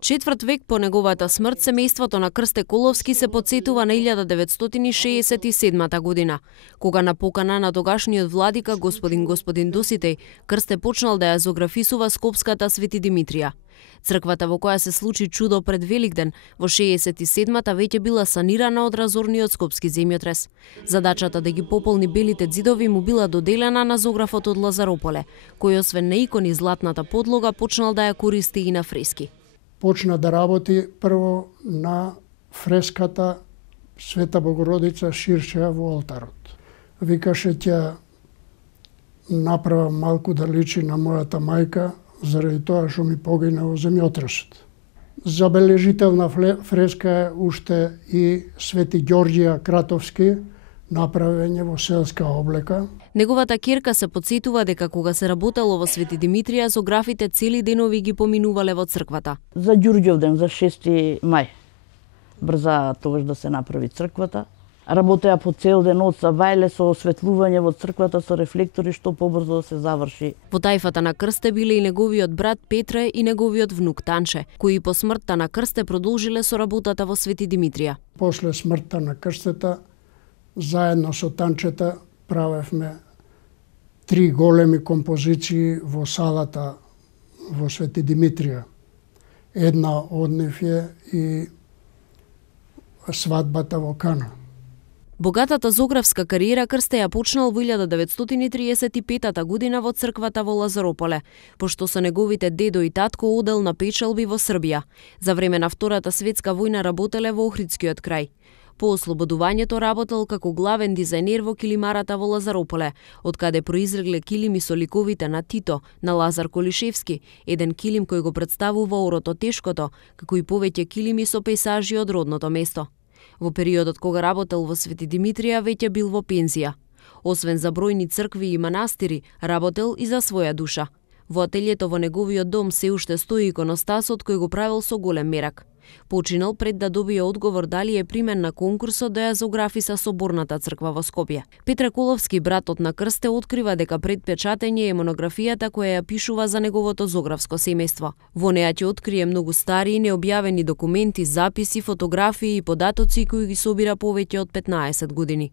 Четврт век по неговата смрт, семејството на Крсте Коловски се потсетува на 1967 година, кога на покана на тогашниот владика господин Доситеј, Крсте почнал да ја зографисува Скопската Свети Димитрија. Црквата во која се случи чудо пред Великден во 67-та веќе била санирана од разорниот скопски земјотрес. Задачата да ги пополни белите ѕидови му била доделена на зографот од Лазарополе, кој освен на икони златната подлога почнал да ја користи и на фрески. Почна да работи прво на фреската Света Богородица ширшеја во олтарот. Викаше ќе направа малку да личи на мојата мајка, заради тоа што ми погина во земјотресот. Забележителна фреска е уште и Свети Ѓорѓија Кратовски, направење во селска облека. Неговата ќерка се потсетува дека кога се работело во Свети Димитрија, зографите цели денови ги поминувале во црквата. За Ѓурѓовден, за 6 мај, брза тогаш да се направи црквата. Работеа по цел ден од вајле со осветлување во црквата со рефлектори што побрзо да се заврши. Во тајфата на Крсте биле и неговиот брат Петре и неговиот внук Танче, кои по смртта на Крсте продолжиле со работата во Свети Димитрија. После смртта на Крстета, заедно со Танчета правевме 3 големи композиции во салата во Свети Димитрија. Една од нив е и свадбата во Кана. Богатата зографска кариера Крсте ја почнал во 1935 година во црквата во Лазарополе, пошто со неговите дедо и татко одел на печалби во Србија. За време на Втората светска војна работеле во Охридскиот крај. По ослободувањето работел како главен дизајнер во килимарата во Лазарополе, од каде произлегле килими со ликовите на Тито, на Лазар Колишевски, еден килим кој го представува Орото Тешкото, како и повеќе килими со пейзажи од родното место. Во периодот кога работел во Свети Димитрија веќе бил во пензија. Освен за бројни цркви и манастири, работел и за своја душа. Во ателјето во неговиот дом се уште стои иконостасот кој го правил со голем мерак. Починал пред да добие одговор дали е примен на конкурсот да ја зографиса соборната црква во Скопје. Петре Коловски, братот на Крсте, открива дека пред печатење е монографијата која ја пишува за неговото зографско семејство. Во неа ќе открие многу стари и необјавени документи, записи, фотографии и податоци кои ги собира повеќе од 15 години.